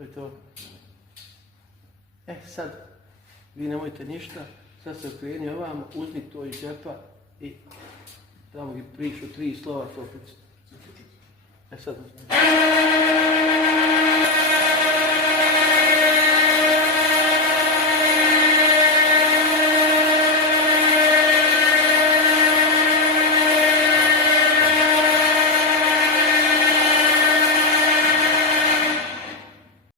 To je to. Sad, vi nemojte ništa, sad se okreni ovamo, uzmi to iz džepa i tamo gdje pišu 3 slova to sad uzmi.